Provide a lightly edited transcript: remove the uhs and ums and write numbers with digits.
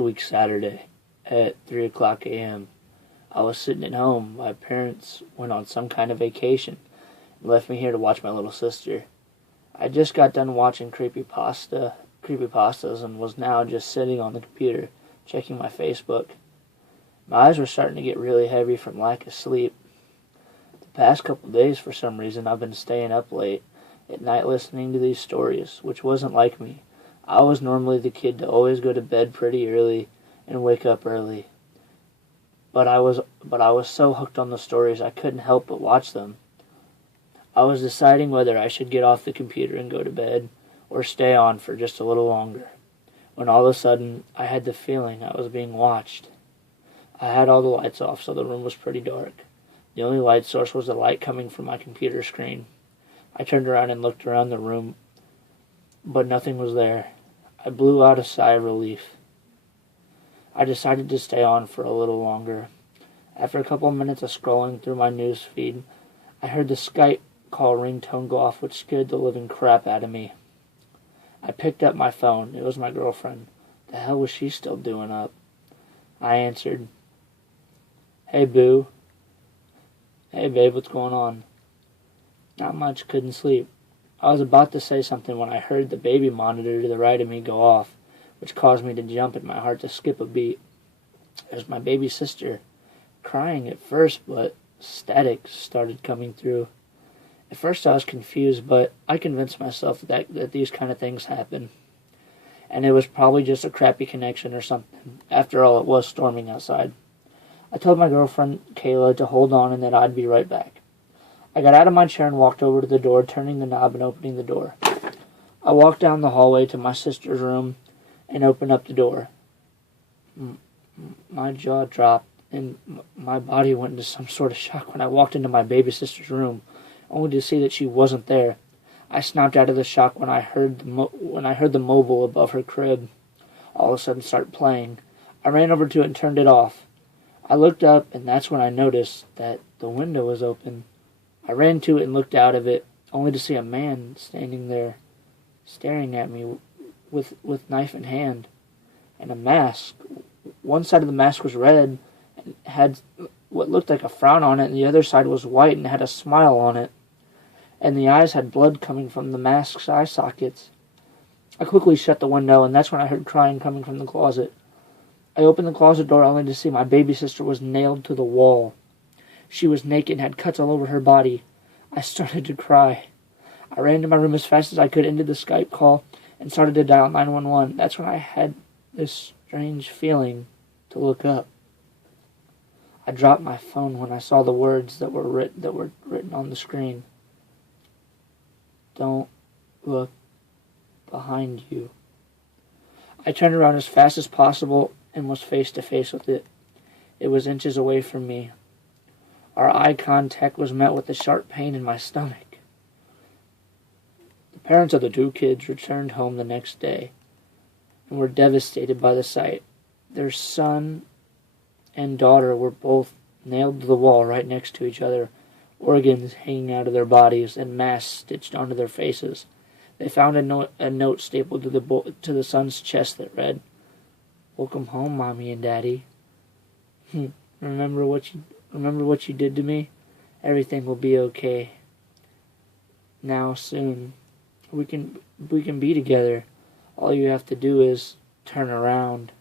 last week Saturday at 3 o'clock a.m. I was sitting at home. My parents went on some kind of vacation and left me here to watch my little sister. I just got done watching creepypastas and was now just sitting on the computer checking my Facebook. My eyes were starting to get really heavy from lack of sleep. The past couple of days, for some reason, I've been staying up late at night listening to these stories, which wasn't like me. I was normally the kid to always go to bed pretty early and wake up early. But I was so hooked on the stories I couldn't help but watch them. I was deciding whether I should get off the computer and go to bed or stay on for just a little longer, when all of a sudden I had the feeling I was being watched. I had all the lights off, so the room was pretty dark. The only light source was the light coming from my computer screen. I turned around and looked around the room, but nothing was there. I blew out a sigh of relief. I decided to stay on for a little longer. After a couple of minutes of scrolling through my news feed, I heard the Skype call ringtone go off, which scared the living crap out of me. I picked up my phone. It was my girlfriend. The hell was she still doing up? I answered. "Hey, boo." "Hey, babe, what's going on?" "Not much, couldn't sleep." I was about to say something when I heard the baby monitor to the right of me go off, which caused me to jump and my heart to skip a beat. It was my baby sister, crying at first, but static started coming through. At first I was confused, but I convinced myself that these kind of things happen, and it was probably just a crappy connection or something. After all, it was storming outside. I told my girlfriend, Kayla, to hold on and that I'd be right back. I got out of my chair and walked over to the door, turning the knob and opening the door. I walked down the hallway to my sister's room and opened up the door. My jaw dropped and my body went into some sort of shock when I walked into my baby sister's room, only to see that she wasn't there. I snapped out of the shock when I heard the mobile above her crib all of a sudden start playing. I ran over to it and turned it off. I looked up, and that's when I noticed that the window was open. I ran to it and looked out of it, only to see a man standing there, staring at me with knife in hand, and a mask. One side of the mask was red and had what looked like a frown on it, and the other side was white and had a smile on it, and the eyes had blood coming from the mask's eye sockets. I quickly shut the window, and that's when I heard crying coming from the closet. I opened the closet door only to see my baby sister was nailed to the wall. She was naked and had cuts all over her body. I started to cry. I ran to my room as fast as I could, ended the Skype call, and started to dial 911. That's when I had this strange feeling to look up. I dropped my phone when I saw the words that were written on the screen. "Don't look behind you." I turned around as fast as possible and was face to face with it. It was inches away from me. Our eye contact was met with a sharp pain in my stomach. The parents of the two kids returned home the next day and were devastated by the sight. Their son and daughter were both nailed to the wall right next to each other, organs hanging out of their bodies and masks stitched onto their faces. They found a note stapled to the son's chest that read, "Welcome home, Mommy and Daddy. Remember what you did to me? Everything will be okay. Now soon. We can be together. All you have to do is turn around."